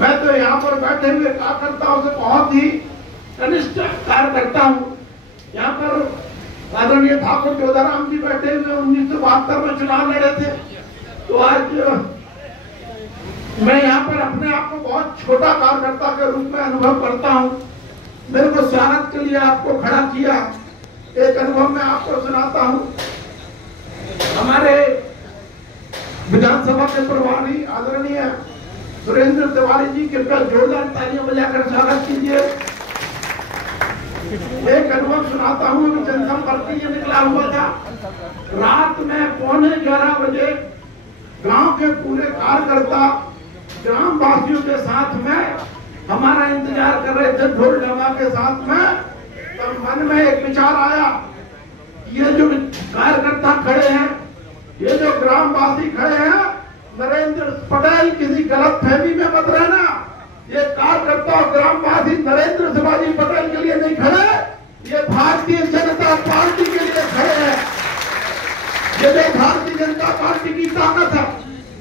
मैं तो यहाँ पर बैठे हुए कार्यकर्ताओं से बहुत ही कनिष्ठ कार्य करता हूँ। यहाँ पर आदरणीय ठाकुर जोधाराम जी बैठे हुए 1972 में चुनाव लड़े थे। तो आज मैं यहाँ पर अपने आप को बहुत छोटा कार्यकर्ता के रूप में अनुभव करता हूँ। मेरे को स्वागत के लिए आपको खड़ा किया, एक अनुभव मैं आपको सुनाता हूँ। हमारे विधानसभा के प्रभारी आदरणीय सुरेंद्र तिवारी जी, कृपया जोरदार तालियां बजाकर स्वागत कीजिए। एक अनुभव सुनाता हूँ। जनसंपर्क के लिए निकला हुआ था। रात में 11:15 बजे गांव के पूरे कार्यकर्ता ग्राम वासियों के साथ में हमारा इंतजार कर रहे थे, ढोल ढमा के साथ में। तो मन में एक विचार आया, ये जो कार्यकर्ता खड़े हैं, ये जो ग्रामवासी खड़े हैं, नरेंद्र पटेल किसी गलत फहमी में मत रहना। ये कार्यकर्ता और ग्रामवासी नरेंद्र शिवाजी पटेल के लिए नहीं खड़े, ये भारतीय जनता पार्टी के लिए खड़े हैं। ये जो भारतीय जनता पार्टी की ताकत है।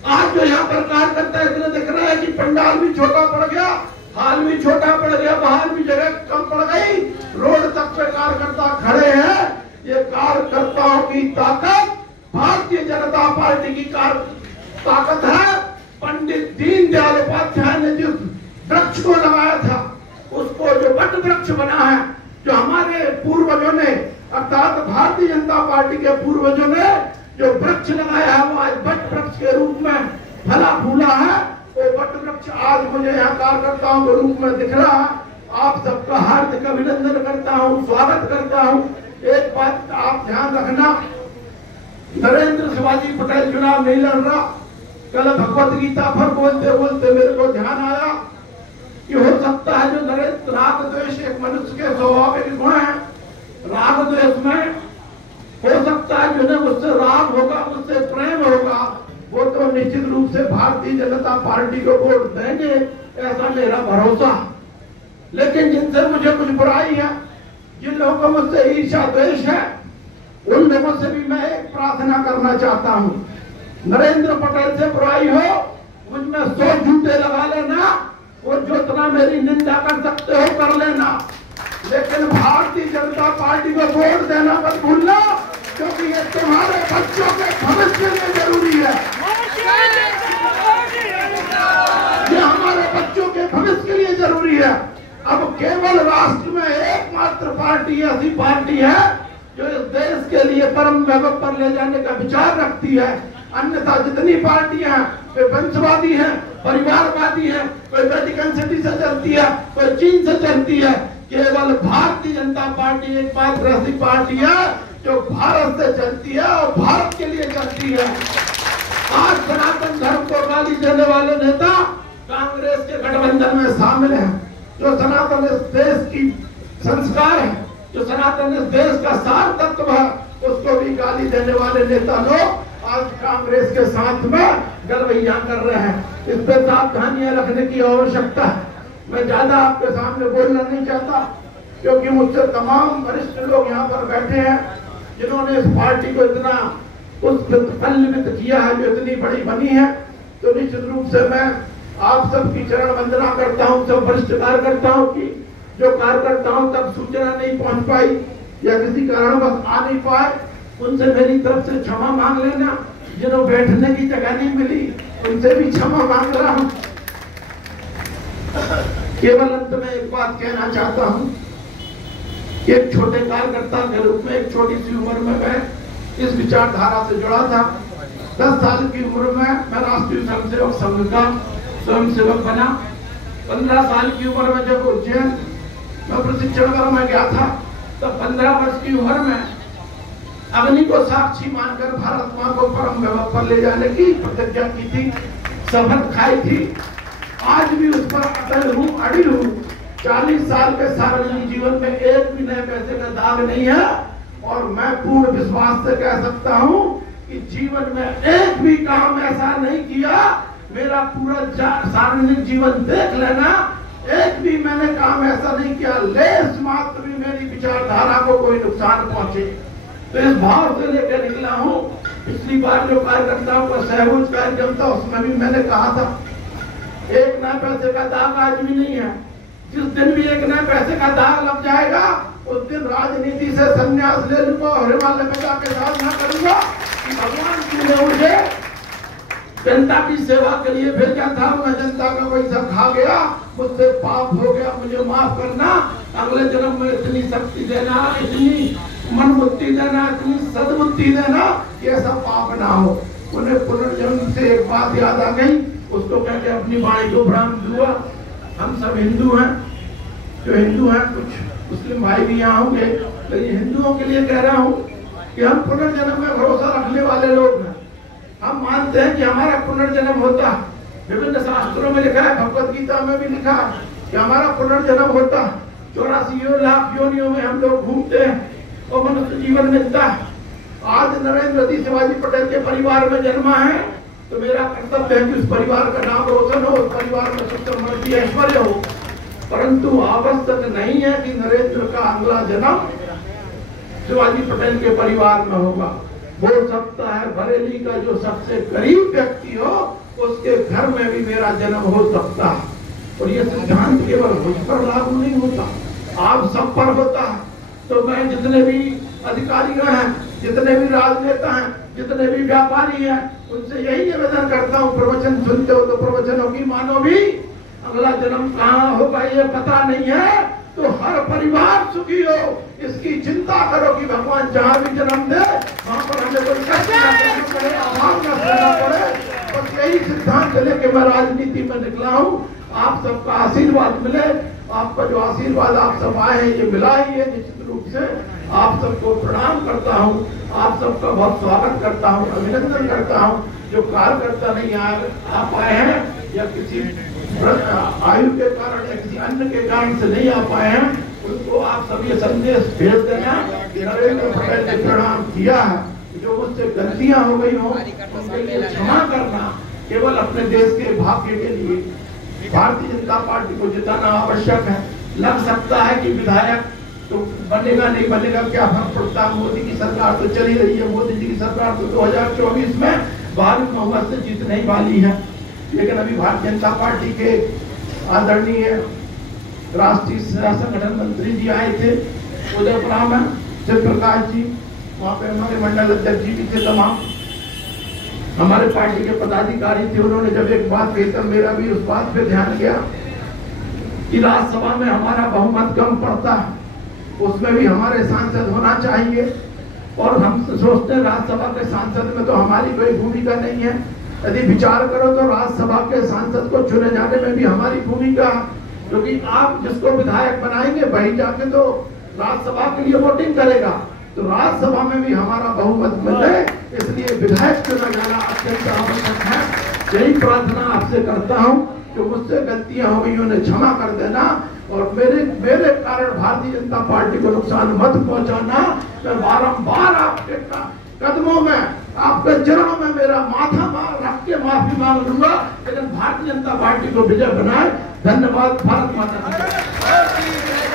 आज जो यहाँ पर कार्यकर्ता इतने दिख रहे हैं कि पंडाल भी छोटा पड़ गया, हाल भी छोटा पड़ गया, बाहर भी जगह कम पड़ गई, रोड तक पे कार्यकर्ता खड़े हैं। ये कार्यकर्ताओं की ताकत भारतीय जनता पार्टी की ताकत है। पंडित दीनदयाल उपाध्याय ने जिस वृक्ष को लगाया था, उसको जो वट वृक्ष बना है, जो हमारे पूर्वजों ने अर्थात भारतीय जनता पार्टी के पूर्वजों ने जो वृक्ष लगाया है, वो आज वट वृक्ष के रूप में फला फूला है। वो वट वृक्ष आज मुझे यहाँ कार्यकर्ताओं के रूप में दिख रहा है। आप सबका हार्दिक अभिनंदन करता हूँ, स्वागत करता हूँ। एक बात आप ध्यान रखना, नरेंद्र शिवाजी पटेल चुनाव नहीं लड़ रहा। कल भगवत गीता पर बोलते बोलते मेरे को ध्यान आया कि हो सकता है जो नरेंद्र राग द्वेष एक मनुष्य के स्वाभाविक गुण है, राग द्वेष में हो सकता है जिन्हें मुझसे राग होगा, मुझसे प्रेम होगा, वो तो निश्चित रूप से भारतीय जनता पार्टी को वोट देंगे, ऐसा मेरा भरोसा। लेकिन जिनसे मुझे कुछ बुराई है, जिन लोगों को मुझसे ईर्ष्या द्वेष है, उन लोगों से भी मैं एक प्रार्थना करना चाहता हूँ। नरेंद्र पटेल से बुराई हो, मुझमें 100 जूते लगा लेना, और जितना मेरी निंदा कर सकते हो कर लेना, लेकिन भारतीय जनता पार्टी को वोट देना मत भूलना, क्योंकि ये तुम्हारे बच्चों के भविष्य के लिए जरूरी है। ये हमारे बच्चों के भविष्य के लिए जरूरी है। अब केवल राष्ट्र में एकमात्र पार्टी ऐसी पार्टी है जो इस देश के लिए परम वैभव पर ले जाने का विचार रखती है। अन्यथा जितनी पार्टियां हैं, वे वंशवादी हैं, परिवारवादी हैं, कोई वेटिकन सिटी से चलती है, कोई चीन से चलती है। केवल भारतीय जनता पार्टी एकमात्र ऐसी पार्टी है जो भारत से चलती है और भारत के लिए चलती है। आज सनातन धर्म को गाली देने वाले नेता कांग्रेस के गठबंधन में शामिल हैं। जो सनातन इस देश की संस्कार है, जो सनातन इस देश का सार तत्व है, उसको भी गाली देने वाले नेता लोग आज कांग्रेस के साथ में गलवैया कर रहे हैं। इस पे सावधानियां रखने की आवश्यकता है। मैं ज्यादा आपके सामने बोलना नहीं चाहता, क्योंकि मुझसे तमाम वरिष्ठ लोग यहाँ पर बैठे हैं जिन्होंने इस पार्टी को इतना उत्पल्लित किया है, जो इतनी बड़ी बनी है। तो निश्चित रूप से मैं आप सबकी चरण वंदना करता हूँ, सब वरिष्ठ कार्यकर्ताओं की। जो कार्यकर्ताओं तक सूचना नहीं पहुँच पाई या किसी कारणवश आ नहीं पाए, उनसे मेरी तरफ से क्षमा मांग लेना। जिन्हों बैठने की जगह नहीं मिली, उनसे भी क्षमा मांग रहा हूँ। केवल अंत में एक बात कहना चाहता हूँ, एक छोटे कार्यकर्ता के रूप में एक छोटी सी उम्र में मैं इस विचारधारा से जुड़ा था। 10 साल की उम्र में मैं राष्ट्रीय स्वयंसेवक संघ का स्वयंसेवक बना। 15 साल की उम्र में जब उज्जैन में प्रशिक्षण कर मैं गया था, तब 15 वर्ष की उम्र में अग्नि को साक्षी मानकर भारत मां को परम वैभव पर ले जाने की प्रतिज्ञा की थी, शपथ खाई थी। आज भी उस पर अटल हूँ, अड़ी हूँ। 40 साल के सार्वजनिक जीवन में एक भी नए पैसे का दाग नहीं है, और मैं पूर्ण विश्वास से कह सकता हूँ कि जीवन में एक भी काम ऐसा नहीं किया। मेरा पूरा सार्वजनिक जीवन देख लेना, एक भी मैंने काम ऐसा नहीं किया लेस मात्र भी मेरी विचारधारा को कोई नुकसान पहुंचे। तो इस भाव से लेकर निकला हूँ। पिछली बार जो कार्यकर्ताओं का सहयोग कार्यक्रम था, उसमें भी मैंने कहा था एक नए पैसे का दाग आज भी नहीं है। जिस दिन भी एक नए पैसे का दाग लग जाएगा उस दिन राजनीति से संन्यास ले लूंगा और हिमालय में जाके साधना करूंगा कि भगवान जी ने मुझे जनता की सेवा के लिए भेजा था, मैं जनता का पैसा खा गया, मुझसे पाप हो गया, मुझे माफ करना, अगले जन्म में इतनी शक्ति देना, इतनी मन बुद्धि देना, इतनी सद्बुद्धि देना कि ऐसा पाप ना हो। उन्हें पुनर्जन्म से एक बात याद आ गई, उसको कह के अपनी वाणी को भ्राम हुआ। हम सब हिंदू हैं, जो हिंदू हैं, कुछ मुस्लिम भाई भी यहाँ होंगे, लेकिन हिंदुओं के लिए कह रहा हूँ कि हम पुनर्जन्म में भरोसा रखने वाले लोग हैं। हम मानते हैं कि हमारा पुनर्जन्म होता है, विभिन्न शास्त्रों में लिखा है, भगवत गीता में भी लिखा है कि हमारा पुनर्जन्म होता है। 84 लाख योनियों में हम लोग घूमते हैं और मनुष्य जीवन मिलता है। आज नरेंद्र मोदी शिवाजी पटेल के परिवार में जन्मा है तो मेरा कर्तव्य है कि उस परिवार का नाम रोशन हो, उस परिवार में सुख समृद्धि ऐश्वर्य हो, परंतु आवश्यक नहीं है कि नरेंद्र का अगला जन्म शिवाजी पटेल के परिवार में होगा। हो सकता है बरेली का जो सबसे गरीब व्यक्ति हो उसके घर में भी मेरा जन्म हो सकता है, और ये सिद्धांत केवल मुझ पर लागू नहीं होता, आप सब पर होता है। तो मैं जितने भी अधिकारीगण हैं, जितने भी राजनेता हैं, जितने भी व्यापारी हैं, उनसे यही निवेदन करता हूँ, प्रवचन सुनते हो तो प्रवचनों की मानो भी, अगला जन्म कहाँ होगा ये पता नहीं है, तो हर परिवार सुखी हो इसकी चिंता करो कि भगवान जहाँ भी जन्म दे वहाँ पर हमें कोई कष्ट न करना पड़े, अभाव न सहना पड़े। और यही सिद्धांत लेके मैं राजनीति में निकला हूँ। आप सबका आशीर्वाद मिले, आपका जो आशीर्वाद आप सब आए हैं ये मिला ही है निश्चित रूप से। आप सबको प्रणाम करता हूँ, आप सबका बहुत स्वागत करता हूँ, अभिनंदन करता हूँ। जो कार्यकर्ता नहीं आप आए हैं या किसी आयु के कारण या किसी अन्य के कारण से नहीं आ पाए हैं, उनको आप सब ये संदेश भेज देना कि नरेंद्र पटेल ने प्रणाम किया है, जो मुझसे गलतियां हो गई हो उनके लिए क्षमा करना, केवल अपने देश के भाग्य के लिए भारतीय जनता पार्टी को जिताना आवश्यक है। लग सकता है कि विधायक तो बनेगा नहीं बनेगा क्या फर्क पड़ता है, मोदी की सरकार तो चली रही है, मोदी जी की सरकार तो 2024 में भारी बहुमत से जीतने वाली है। लेकिन अभी भारतीय जनता पार्टी के आदरणीय राष्ट्रीय संगठन मंत्री जी आए थे उदयपुरा में, शिव प्रकाश जी, वहाँ पे हमारे मंडल अध्यक्ष जी भी थे, तमाम हमारे पार्टी के पदाधिकारी थे। उन्होंने जब एक बात कही तो मेरा भी उस बात पे ध्यान गया कि राज्यसभा में हमारा बहुमत कम पड़ता है, उसमें भी हमारे सांसद होना चाहिए। और हम सोचते हैं राज्यसभा के सांसद में तो हमारी कोई भूमिका नहीं है। यदि विचार करो तो राज्यसभा के सांसद को चुने जाने में भी हमारी भूमिका है, क्योंकि आप जिसको विधायक बनाएंगे वही जाके तो राज्यसभा के लिए वोटिंग करेगा, तो राज्यसभा में भी हमारा बहुमत मिले, इसलिए विधायक चुना जाना अत्यंत आवश्यक है। यही प्रार्थना आपसे करता हूँ कि मुझसे गलतियां हो गई उन्हें क्षमा कर देना, और मेरे कारण भारतीय जनता पार्टी को नुकसान मत पहुंचाना। मैं बारंबार आपके कदमों में, आपके चरणों में मेरा माथा रख के माफी मांग लूंगा, लेकिन भारतीय जनता पार्टी को विजय बनाए। धन्यवाद। भारत माता की जय।